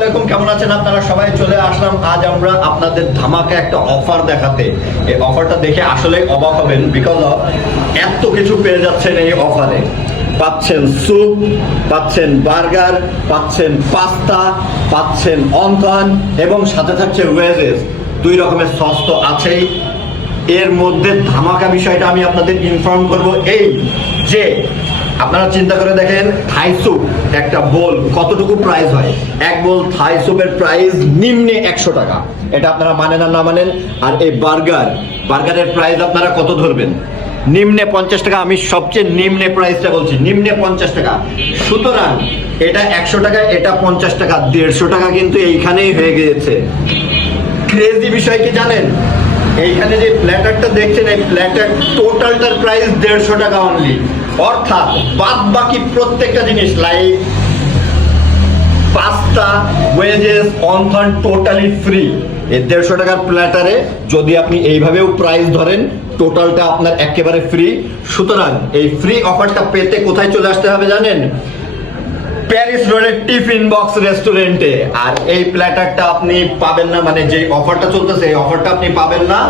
আলাইকুম, কেমন আছেন আপনারা সবাই? চলে আসলাম আজ আমরা আপনাদের ধামাকা একটা অফার দেখাতে। এই অফারটা দেখে আসলে অবাক হবেন, বিকজ অফ এত কিছু পেয়ে যাচ্ছেন এই অফারে। পাচ্ছেন স্যুপ, পাচ্ছেন বার্গার, পাচ্ছেন পাস্তা, পাচ্ছেন অন্তন এবং সাথে থাকছে ওয়েজেস। দুই রকমের সস তো আছেই। এর মধ্যে ধামাকা বিষয়টা আমি আপনাদের ইনফর্ম করব এই যে আপনারা চিন্তা করে দেখেন, থাই স্যুপ একটা বোল কতটুকু প্রাইস হয়। এক বোল থাই স্যুপের প্রাইস নিম্নে 100 টাকা। এটা আপনারা মানেন আর না মানেন। আর এই বার্গারের প্রাইস আপনারা কত ধরবেন? নিম্নে 50 টাকা। আমি সবচেয়ে নিম্নে প্রাইসটা বলছি, নিম্নে 50 টাকা। সুতরাং এটা 100 টাকা, এটা 50 টাকা, 150 টাকা কিন্তু এইখানেই হয়ে গিয়েছে। ক্রেজি বিষয় কি জানেন? এইখানে যে প্ল্যাটারটা দেখছেন, এই প্ল্যাটার টোটালটার প্রাইস 150 টাকা অনলি। অর্থাৎ বাদ বাকি প্রত্যেকটা জিনিস like pasta, wedges, wonton totally free. এই 150 টাকার প্ল্যাটারে যদি আপনি এইভাবেও প্রাইস ধরেন, টোটালটা আপনার একেবারে ফ্রি। সুতরাং এই ফ্রি অফারটা পেতে কোথায় চলে আসতে হবে জানেন? প্যারিস রোডের টিফিন বক্স রেস্টুরেন্টে। আর এই প্ল্যাটারটা আপনি পাবেন না, মানে যে অফারটা চলতেছে এই অফারটা আপনি পাবেন না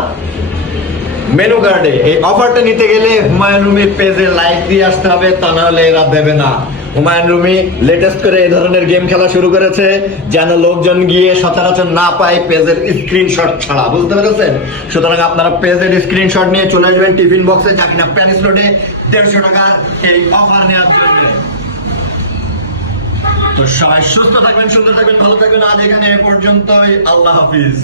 মেনু কার্ডে। এই অফারটা নিতে গেলে হুমায়ুন রুমির পেজে লাইক দিয়ে আসতে হবে, তা না হলে এরা দেবে না। হুমায়ুন রুমি লেটেস্ট করে এই ধরনের গেম খেলা শুরু করেছে যেন লোকজন গিয়ে সচরাচর না পায় পেজের স্ক্রিনশট ছাড়া, বুঝতে পেরেছেন? সুতরাং আপনারা পেজের স্ক্রিনশট নিয়ে চলে আসবেন টিফিন বক্সে, যা কিনা প্যারিস রোডে 150 টাকা এই অফার নেওয়ার জন্য। তো সবাই সুস্থ থাকবেন, সুন্দর থাকবেন, ভালো থাকবেন। আজ এখানে এ পর্যন্তই। আল্লাহ হাফিজ।